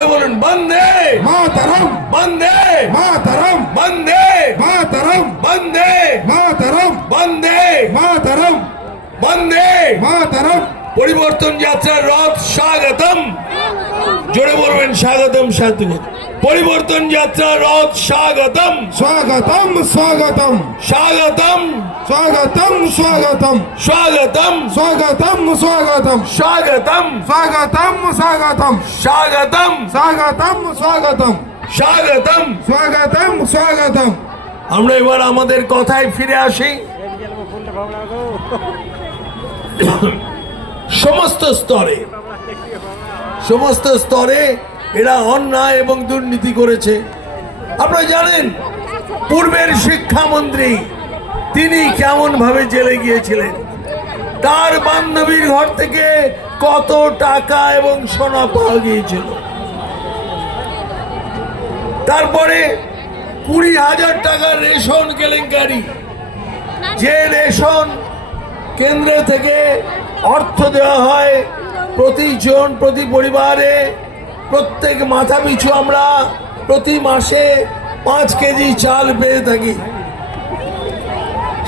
बोलून बंदे मातरम बंदे मातरम बंदे मातरम बंदे मातरम बंदे मातरम बंदे मातरम পরিবর্তন যাত্রার রথ স্বাগতম জোরে বলবেন স্বাগতম স্বাগতম পরিবর্তন যাত্রার রথ স্বাগতম स्वागतम स्वागतम স্বাগতম स्वागतम स्वागतम স্বাগতম स्वागतम स्वागतम স্বাগতম स्वागतम स्वागतम স্বাগতম स्वागतम स्वागतम স্বাগতম स्वागतम स्वागतम আমরা এবার আমাদের কথায় ফিরে আসি সমস্ত স্তরে এরা অন্যায় এবং দুর্নীতি করেছে। আপনারা জানেন পূর্বের শিক্ষামন্ত্রী তিনি কেমন ভাবে জেলে গিয়েছিলেন, তার বান্ধবীর ঘর থেকে কত টাকা এবং সোনা পাওয়া গিয়েছিল। তারপরে 20,000 টাকার রেশন কেলেঙ্কারি, যে রেশন কেন্দ্র থেকে অর্থ দেওয়া হয় প্রতিজন প্রতি পরিবারে প্রত্যেক মাথা পিছু আমরা প্রতি মাসে 5 কেজি চাল পেয়ে থাকি।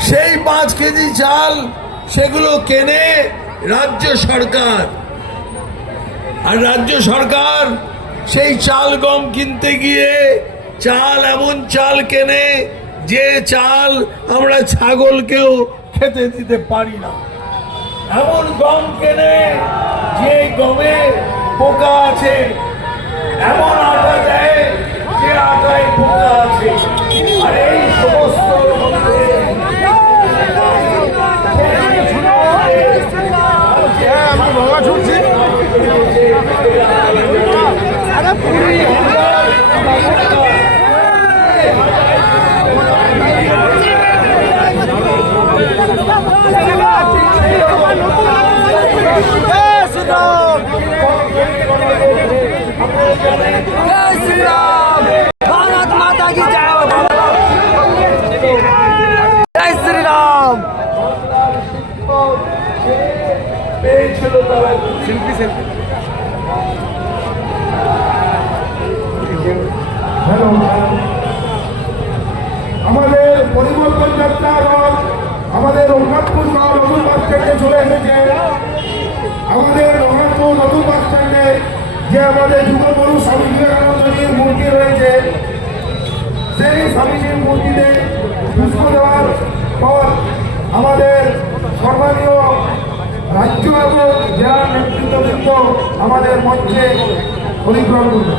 সেই 5 কেজি চাল সেগুলো কেনে রাজ্য সরকার, আর রাজ্য সরকার সেই চাল গম কিনতে গিয়ে চাল এমন চাল কেনে যে চাল আমরা ছাগলকেও খেতে দিতে পারি না, এমন গম কেনে যে গমে পোকা আছে, এমন আটা দেয় যে আটায় পোকা আছে। আর এই সমস্ত আমি ভগা ছুটছি भारत माता की जय। जय श्री राम। Selfie selfie. আমাদের পরিবর্তন যাত্রা রথ আমাদের রঘুনাথপুর শহর নতুন বাস স্ট্যান্ডে চলে এসেছে। আমাদের রঘুনাথপুর নতুন বাস স্ট্যান্ডে যে আমাদের যুগগুরু স্বামী বিবেকানন্দজির মূর্তি রয়েছে, সেই স্বামীজির মূর্তিতে পুষ্প দেওয়ার পর আমাদের সম্মানীয় রাজ্য এবং জেলা নেতৃত্ববৃন্দ আমাদের মঞ্চে পরিগ্রহণ করবে।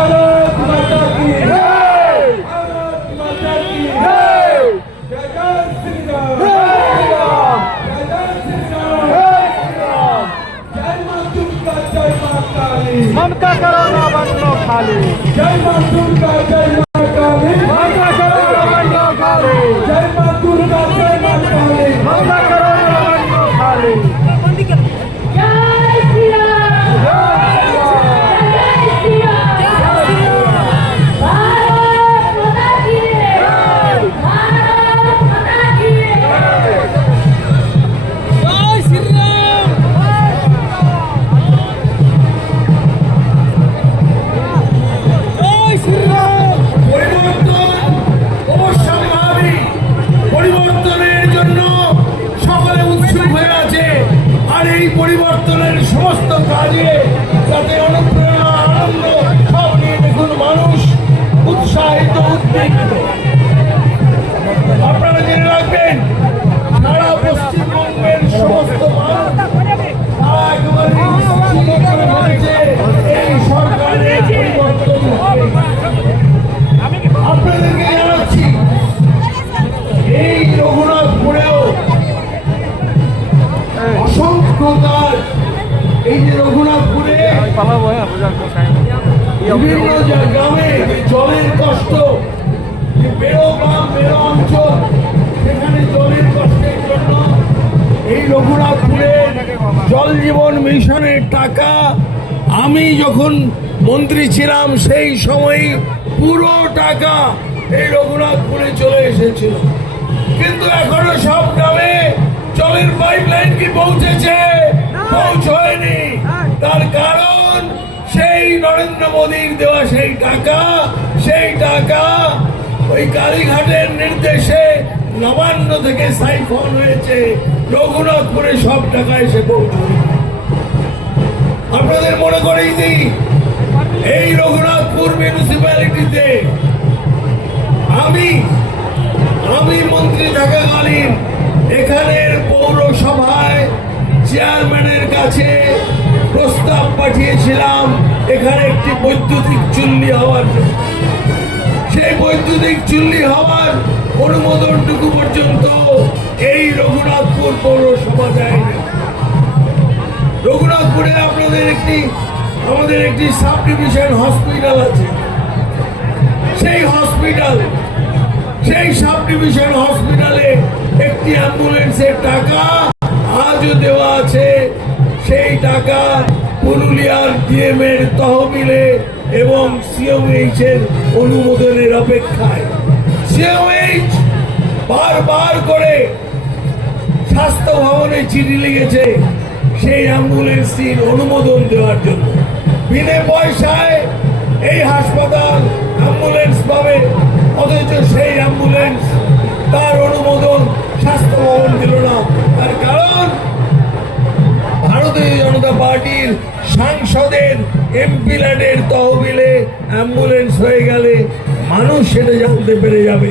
भारत माता की जय, भारत माता की जय, जय जय श्री राम, जय जय श्री राम, जय मां दुर्गा, जय मां काली, ममता करो ना बनो खाली, जय मां दुर्गा, जय मां काली, ममता करो ना बनो खाली, जय मां दुर्गा, जय मां काली, ममता करो ना बनो खाली। जय श्री राम, जय श्री राम, भारत माता की जय, भारत माता की जय। जय श्री राम। जय श्री राम। পরিবর্তন অবশ্যম্ভাবী। পরিবর্তনের জন্য সকলে উৎসুক হয়ে আছে, আর এই পরিবর্তনের সমস্ত কাজে যাতে অনুপ্রেরণা, আনন্দ সব নিয়ে দেখুন মানুষ উৎসাহিত, উদ্বিগ্ন। আপনারা জেনে রাখবেন, সারা পশ্চিমবঙ্গের সমস্ত মানুষ তারা একেবারে নিশ্চিত করে বলেছে এই সরকারের পরিবর্তন হবে। আপনাদেরকে জানাচ্ছি, এই রঘুনাথপুরেও অসংখ্য কাজ, এই যে রঘুনাথপুরে বিভিন্ন গ্রামে যে জলের কষ্ট, যে বেরো গ্রাম বেরো অঞ্চল, সেখানে জলের কষ্টের জন্য এই রঘুনাথপুরে জল জীবন মিশনের টাকা আমি যখন মন্ত্রী ছিলাম সেই সময় পুরো টাকা এই রঘুনাথপুরে চলে এসেছিল। কিন্তু এখনো সব গ্রামে জলের পাইপলাইন কি পৌঁছেছে? পৌঁছয়নি। তার কারণ সেই নরেন্দ্র মোদীর দেওয়া সেই টাকা ওই কালীঘাটের নির্দেশে নবান্ন থেকে সাইফন হয়েছে, রঘুনাথপুরে সব টাকা এসে পৌঁছয়। আপনাদের মনে করেই দিই, এই রঘুনাথপুর মিউনিসিপ্যালিটিতে আমি মন্ত্রী থাকাকালীন এখানের পৌরসভায় চেয়ারম্যানের কাছে প্রস্তাব পাঠিয়েছিলাম এখানে একটি বৈদ্যুতিক চুল্লি হওয়ার জন্য। সেই বৈদ্যুতিক চুল্লি হওয়ার অনুমোদনটুকু পর্যন্ত এই রঘুনাথপুর পৌরসভা দেয়নি। রঘুনাথপুরে আমাদের একটি সাব ডিভিশন হসপিটাল আছে। সেই সাব ডিভিশন হসপিটালে একটি অ্যাম্বুলেন্সের টাকা আজও দেওয়া আছে। সেই টাকা পুরুলিয়ার ডিএম এর তহবিলে এবং সিএমএইচ এর অনুমোদনের অপেক্ষায়। সিএমএইচ বারবার করে স্বাস্থ্য ভবনে চিঠি লিখেছে সেই অ্যাম্বুলেন্সটির অনুমোদন দেওয়ার জন্য। বিনা পয়সায় এই হাসপাতাল অ্যাম্বুলেন্স পাবে, অথচ সেই অ্যাম্বুলেন্স তার অনুমোদন স্বাস্থ্য ভবন দিল না। তার কারণ ভারতীয় জনতা পার্টির সাংসদের এমপি ল্যাডের তহবিলে অ্যাম্বুলেন্স হয়ে গেলে মানুষ সেটা জানতে পেরে যাবে,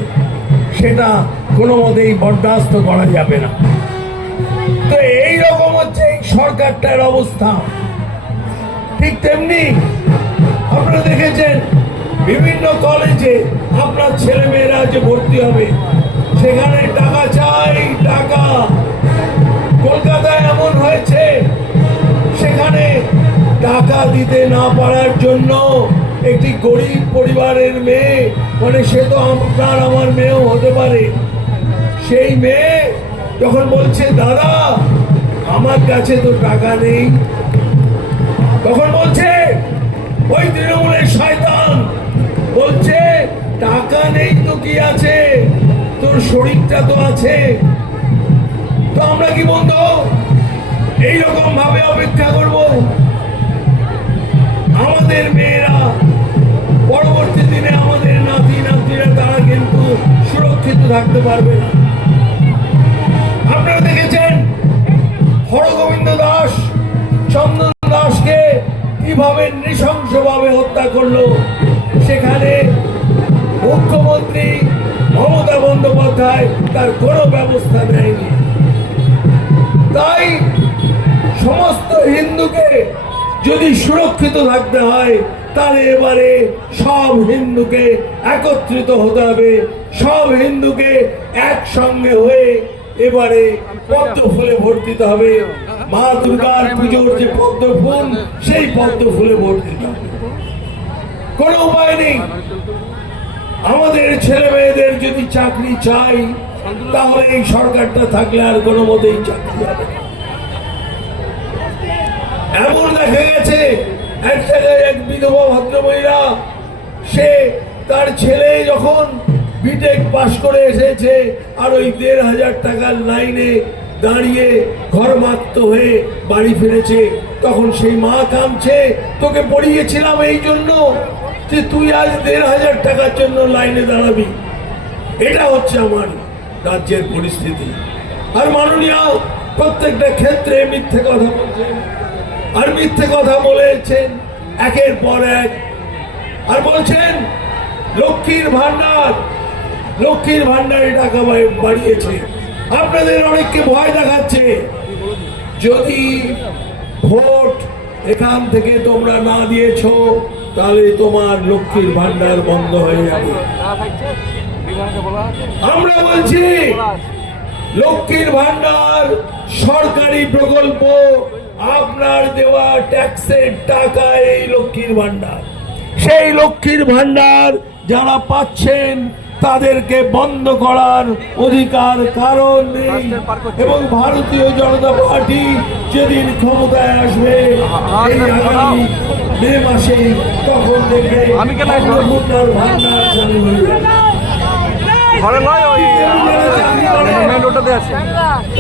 সেটা কোনো মতেই বরদাস্ত করা যাবে না। তো এইরকম হচ্ছে এই সরকারটার অবস্থা। ঠিক তেমনি আপনারা দেখেছেন বিভিন্ন কলেজে আপনার ছেলেমেয়েরা যে ভর্তি হবে সেখানে টাকা চাই, টাকা। কলকাতায় এমন হয়েছে সেখানে টাকা দিতে না পারার জন্য একটি গরিব পরিবারের মেয়ে, মানে সে তো আপনার আমার মেয়েও হতে পারে, সেই মেয়ে যখন বলছে দাদা আমার কাছে তো টাকা নেই, তখন বলছে ওই তৃণমূলের শয়তান বলছে টাকা নেই তো কি আছে, তোর শরীরটা তো আছে। তো আমরা কি বন্ধু এইরকম ভাবে অপেক্ষা করব? আমাদের মেয়েরা পরবর্তী দিনে আমাদের নাতি নাতিরা তারা কিন্তু সুরক্ষিত থাকতে পারবে না। আপনারা দেখেছেন হরগোবিন্দ দাস চন্দন দাসকে কিভাবে নৃশংসভাবে হত্যা করলো, সেখানে মুখ্যমন্ত্রী মমতা বন্দ্যোপাধ্যায় তার কোনো ব্যবস্থা নেয়নি। তাই সমস্ত হিন্দুকে যদি সুরক্ষিত থাকতে হয় তাহলে এবারে সব হিন্দুকে একত্রিত হতে হবে, সব হিন্দুকে একসঙ্গে হয়ে এবারে পদ্ম ফুলে ভোট দিতে হবে। মা দুর্গার পুজোর যে পদ্ম ফুল, সেই পদ্ম ফুলে ভোট দিতে হবে। কোনো উপায় নেই। আমাদের ছেলে মেয়েদের যদি চাকরি চাই তাহলে এই সরকারটা থাকলে আর কোনো মতেই চাকরি হবে না। এমন দেখা গেছে এক জায়গায় এক বিধবা ভদ্রমহিলা, সে তার ছেলে যখন বিটেক পাশ করে এসেছে আর ওই ১,৫০০ টাকার লাইনে দাঁড়িয়ে ঘরমাক্ত হয়ে বাড়ি ফিরেছে, তখন সেই মা কাঁদছে, তোকে পড়িয়েছিলাম এই জন্য যে তুই আজ ১,৫০০ টাকার জন্য লাইনে দাঁড়াবি। এটা হচ্ছে আমার রাজ্যের পরিস্থিতি। আর মাননীয় প্রত্যেকটা ক্ষেত্রে মিথ্যে কথা বলছেন, আর মিথ্যে কথা বলেছেন একের পর এক। আর বলছেন লক্ষ্মীর ভান্ডারে টাকা বাড়িয়েছে, আপনাদের অনেককে ভয় দেখাচ্ছে যদি ভোট এখান থেকে তোমরা না দিয়েছো তাহলে তোমার লক্ষ্মীর ভান্ডার বন্ধ হয়ে যাবে। আমরা বলছি লক্ষ্মীর ভান্ডার সরকারি প্রকল্প, আপনার দেওয়া ট্যাক্সের টাকা এই লক্ষ্মীর ভান্ডার। সেই লক্ষ্মীর ভান্ডার যারা পাচ্ছেন তাদেরকে বন্ধ করার অধিকার কারণ নেই। এবং ভারতীয় জনতা পার্টি যেদিন ক্ষমতায় আসবে এই আগামী মে মাসে, তখন দেখবে অন্নপূর্ণার ভান্ডার চালু হয়ে যাবে। ঘরে নয়, ওই মেন রোডটাতে আছে।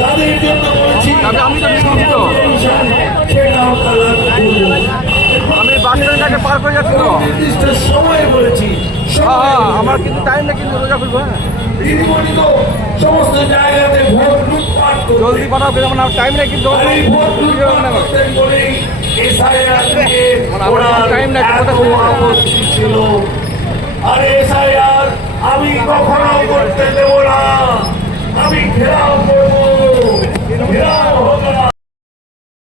তাদের জন্য বলছি আমি তো নিশ্চিত, সেটা আমরা লাগু করব। আমি বাস স্ট্যান্ডটাকে পার করে যাচ্ছি তো। নির্দিষ্ট সময় বলেছি, হ্যাঁ, আমার কিন্তু টাইম নেই, কিন্তু রোজা খুলবো। হ্যাঁ, দিদিমণি তো সমস্ত জায়গাতে ভোট লুটপাট করবে। জলদি বানাও, কিন্তু আমার টাইম নেই, কিন্তু আর এই ভোট লুটপাট করতেন বলেই SIR থেকে ওরা টাইম নাই, এত আপত্তি ছিল।